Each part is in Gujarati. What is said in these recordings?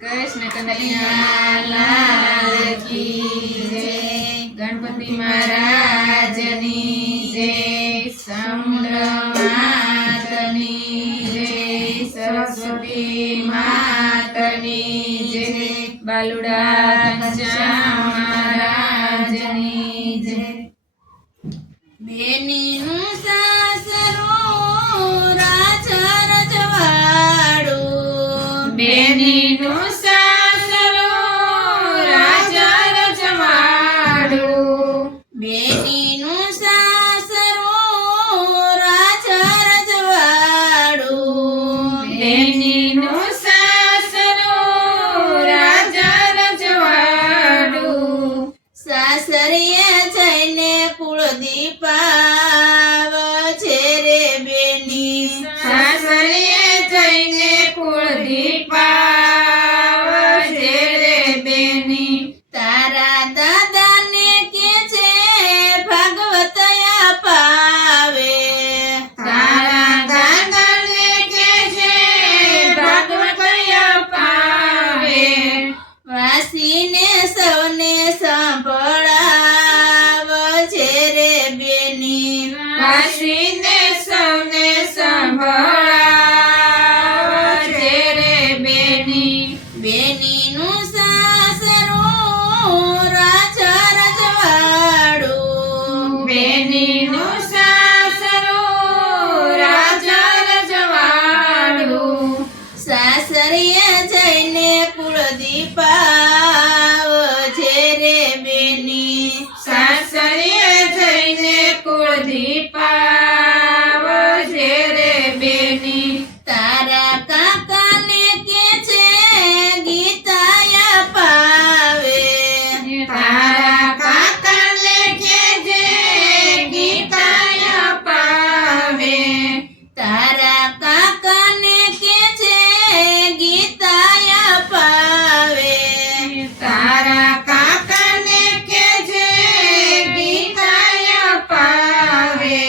कृष्ण कन्हैया लाल की जय। गणपति महाराज नी जय। समुद्र मातनी जय। सरस्वती मातनी जय। बालुड़ा घनश्याम महाराज नी जय। બેનીનું સાસરું રાજા રજવાડું, બેનીનું સાસરું રાજા રજવાડું, બેનીનું સાસરું રાજા રજવાડું, બેનીનું સાસરું રાજા રજવાડું, સાસરીએ જઈને કુળદીપાવ છે રે બેની, સાસરીએ જઈને કુળદીપાવ છે રે બેની, તારા દાદાને કે છે ભાગવત અપાવે, તારા દાદાને કે છે ભાગવત અપાવે, વાસીને સૌને સંભળાવ છે રે બેની, વાસીને સૌને સંભળાવ છે રે બેની, બેનીનું સાસરું રાજા રજવાડું, બેનીનું સાસરું રાજા રજવાડું, સાસરીએ જઈને કુળદીપાવ છે રે બેની, સાસરીએ જઈને કુળદીપાવ છે રે બેની, તારા કાકાને કે છે ગીતા અપાવે, તારા કાકાને કે છે ગીતા અપાવે, તારા કાકાને કે છે ગીતા અપાવે, તારા કાકાને કે છે ગીતા અપાવે,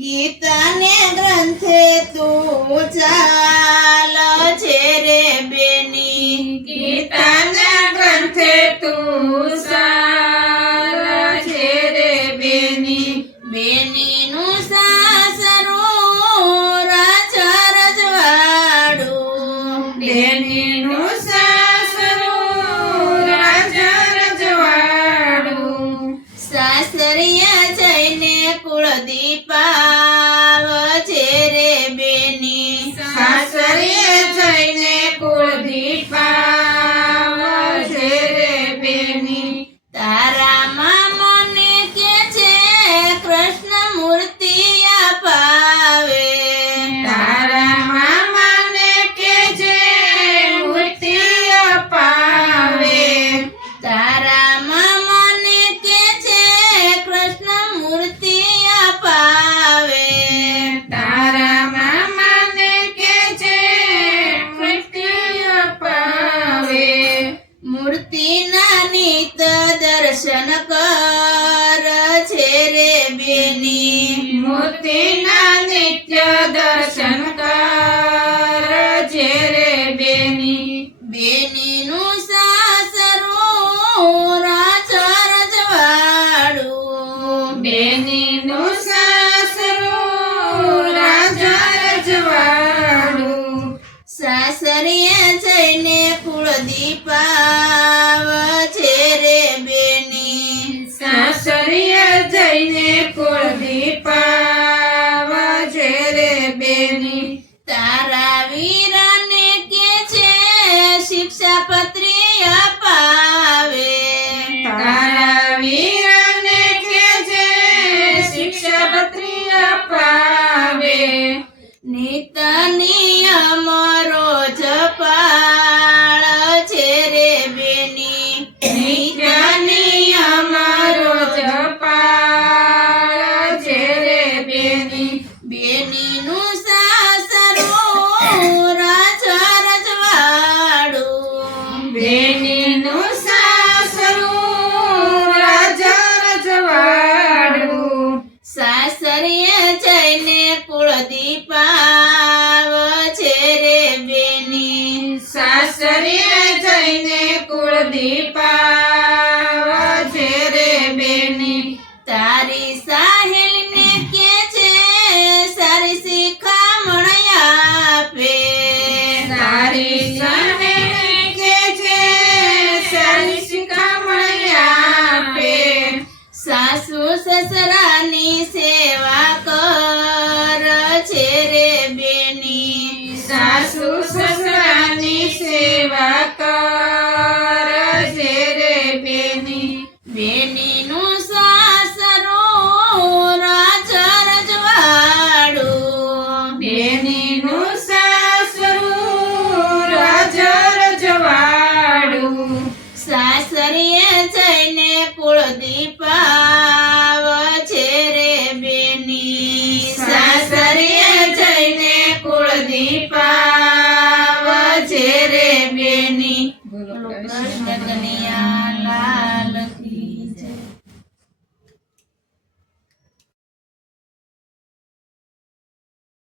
ગીતાને ગ્રંથે તું ચાલ છે રે બેની, ગીતાના ગ્રંથે તું ચાલ છે રે બેની, બેનીનું સાસરું રાજા રજવાડું, બેનીનું સાસરું રાજા રજવાડું, સાસરીએ જઈને કુળદીપાવ છે રે બેની, સાસરીએ જઈને કુળદીપાવ છે રે બેની, તારા મામાને કે છે કૃષ્ણ મૂર્તિ અપાવે, તારા મામાને કે છે મૂર્તિ અપાવે, તારા મામાને કે છે કૃષ્ણ મૂર્તિ અપાવે, તારા મામાને કે છે મૂર્તિ અપાવે, મૂર્તિના નિત દર્શન કર છે રે બેની, મૂર્તિના નિત્ય દર્શન કર છે રે બેની, બેનીનું સાસરું રાજા રજવાડું, બેનીનું સાસરું રાજા રજવાડું, સાસરીએ જઈને કુળદીપાવ છે રે બેની, સાસરીએ જઈને કુળદીપાવ છે રે બેની, તારા વીરાને કે છે શિક્ષાપત્રી અપાવે, તારા વીરને કે છે શિક્ષાપત્રી અપાવે, નિત નિયમ રોજ પાળ છે રે બેની, નિત્ય નિયમ રોજ પાળ છે રે બેની, બેનીનું સાસરું રાજા રજવાડું, સાસરીએ જઈને કુળદીપાવજે રે બેની તારી સાહેલને કે છે સારી શિખામણ આપે તારી સને કે છે સારી શિખામણ આપે સાસુ સસરાની સેવા કર છે રે બેની સાસુ સસરાની સેવા કરજે રે બેની બેનીનું સાસરું રાજ રજવાડું બેનીનું સાસરું રાજ રજવાડું સાસરીએ જઈને કુળદીપાવજે રે બેની સાસરીએ જઈને કુળદીપાવજે રે બેની કૃષ્ણ કનૈયા